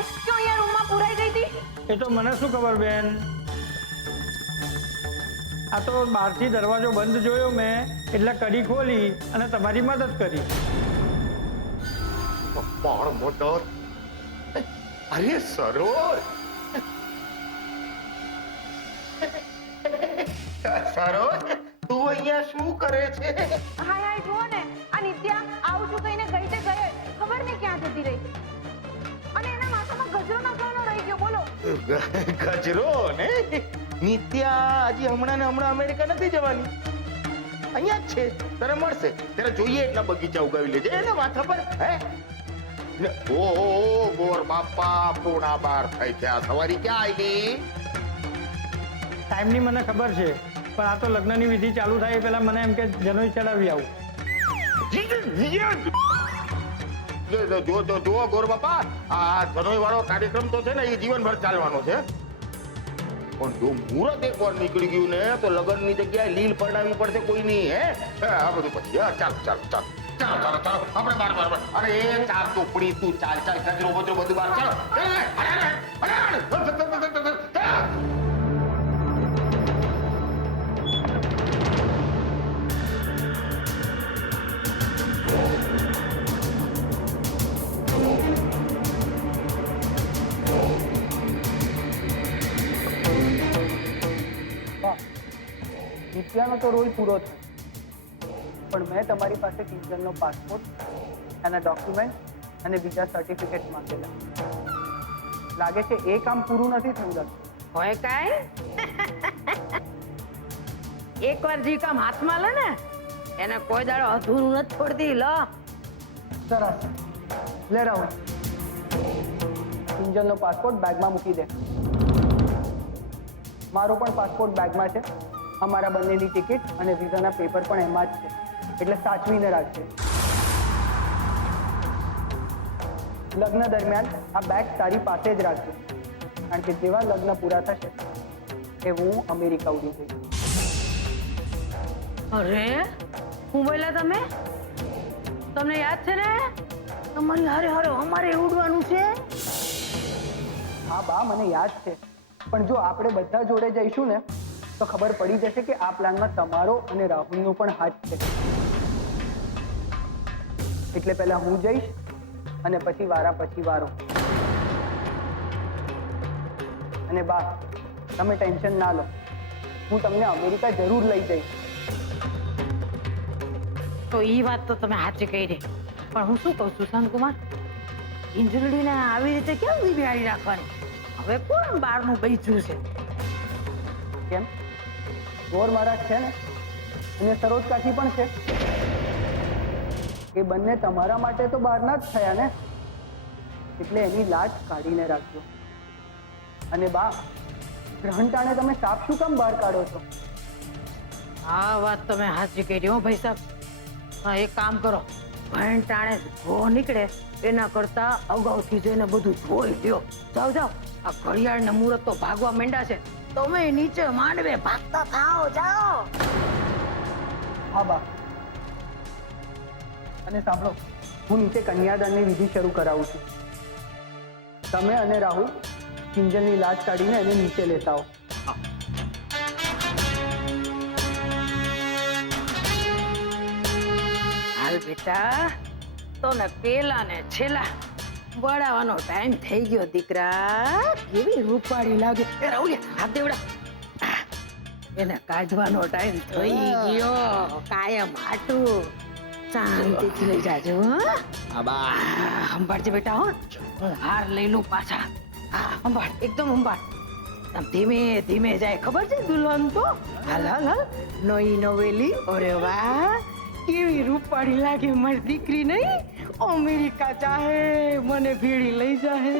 ને કે અહીંયા રૂમમાં પુરાઈ ગઈ હતી? એ તો મને શું ખબર બેન, આ તો બહારથી દરવાજો બંધ જોયો મેં એટલે કડી ખોલી અને તમારી મદદ કરી. પણ મોટો અરે સરોજ સરોજ તું અહીંયા શું કરે છે? હાય હાય જુઓ ને, આ નિત્યા આવું છું કહીને ગઈ તે ગયે ખબર નહીં ક્યાં જતી રહી. અને એના માથામાં ગજરો નાખવાનો રહી ગયો. બોલો. ગજરો ને? નિત્યા હજી હમણાં ને હમણાં અમેરિકા નથી જવાની, અહીંયા જ છે. તને મળશે ત્યારે જોઈએ એટલા બગીચા ઉગાવી લેજે એના માથા પર. હે ઓહો ગોર બાપા, પૂણા 12 થઈ ગયા. સવારી ક્યાં આવી? ટાઈમની મને ખબર છે, પણ આ તો લગ્નની વિધિ ચાલુ થાય એ પહેલા મને એમ કે જનોઈ ચડાવી આવું. જો ગોર બાપા, આ જનોઈ વાળો કાર્યક્રમ તો છે ને એ જીવનભર ચાલવાનો છે. પણ જો મુહૂર્ત એકવાર નીકળી ગયું ને તો લગ્નની જગ્યાએ લીલ પરણાવવી પડશે કોઈની. હે આ બધું પછી ચાલ ચાલ ચાલ ચાલ ચાલો આપણે બાર અરે એ ચાર ચોપડી તું ચાલ ચાલ કચરો બચરો બધું બહાર ચાલો. નિત્યાનો તો રોલ પૂરો થયો, પણ મેં તમારી પાસે કિંજલનો પાસપોર્ટ, એના ડોક્યુમેન્ટ અને બીજા સર્ટિફિકેટ માંગેલા. લાગે છે એ કામ પૂરું નથી થયું. લાગે હોય કાંઈ એકવાર જે કામ હાથમાં લે ને એને કોઈ દાડો અધૂરું નથી છોડતી. લો સરસ, લે રાહુલ, કિંજલનો પાસપોર્ટ બેગમાં મૂકી દે. મારો પણ પાસપોર્ટ બેગમાં છે. અમારા બંનેની ટિકિટ અને વિઝાના પેપર પણ એમાં જ છે, એટલે સાચવીને રાખજે. લગ્ન દરમિયાન આ બેગ તારી પાસે જ રાખજો, કારણ કે જેવા લગ્ન પૂરા થશે એ હું અમેરિકા ઉડી જઈશ. અરે હું બોલ્યા તમે? તમને યાદ છે ને તમારી હારે હારે અમારે ઉડવાનું છે? હા બા, મને યાદ છે, પણ જો આપણે બધા જોડે જઈશું ને તો ખબર પડી જશે કે આ પ્લાનમાં તમારો અને રાહુલનો પણ હાથ છે. એટલે પહેલા હું જઈશ અને પછી વારા પછી વારો. અને બા, તમે ટેન્શન ના લો, હું તમને અમેરિકા જરૂર લઈ જઈશ. તો એ વાત તો તમે સાચી કહી દે, પણ હું શું કહું છું શાંતકુમાર, ઇન્જરડીને આવી રીતે કેમ બિહાડી રાખવાની? હવે કોણ બહારનું બચ્યું છે? કેમ? ગોર મહારાજ છે ને, અને સરોજ કાઠી પણ છે. એ બંને તમારા માટે તો બહારના જ થયા ને, એટલે એની લાજ કાઢીને રાખજો. અને બા, ગ્રહણ ટાણે તમે સાપ શું કામ બહાર કાઢો છો? આ વાત તમે સાચી કહી હો ભાઈ સાહેબ. હા, એક કામ કરો, ભણ ટાણે ભો નીકળે એના કરતા અગાઉથી જઈને બધું જોઈ લ્યો. જાઓ જાઓ, આ ઘડિયાળ ને મુહૂર્ત તો ભાગવા માંડ્યા છે. તમે નીચે માંડવે ભાગતા થાઓ, જાઓ. હા બા, અને સાંભળો, હું નીચે કન્યાદાનની વિધિ શરૂ કરાવું છું. તમે અને રાહુલ કિંજલની લાજ કાઢીને એને નીચે લેતા આવો. હાલ બેટા, તો ને પેલા ને છેલ્લા વળાવાનો ટાઈમ થઈ ગયો. દીકરા કેવી રૂપાળી લાગે. એ રાહુલ, હાથ દેવડા. એને કાઢવાનો ટાઈમ થઈ ગયો. કાયમ હાટું શાંતિથી લઈ જાજો. સંભાળજે બેટા. હો, હું હાર લઈ લઉં પાછા. હા, સંભાળ, એકદમ સંભાળ. આમ ધીમે ધીમે જાય, ખબર છે દુલ્હન તો? હાલ હાલ હાલ, નવી નવેલી. અરે વાહ, કેવી રૂપાળી લાગે મારી દીકરી. નહીં અમેરિકા ચાહે મને ભેળી લઈ જાહે.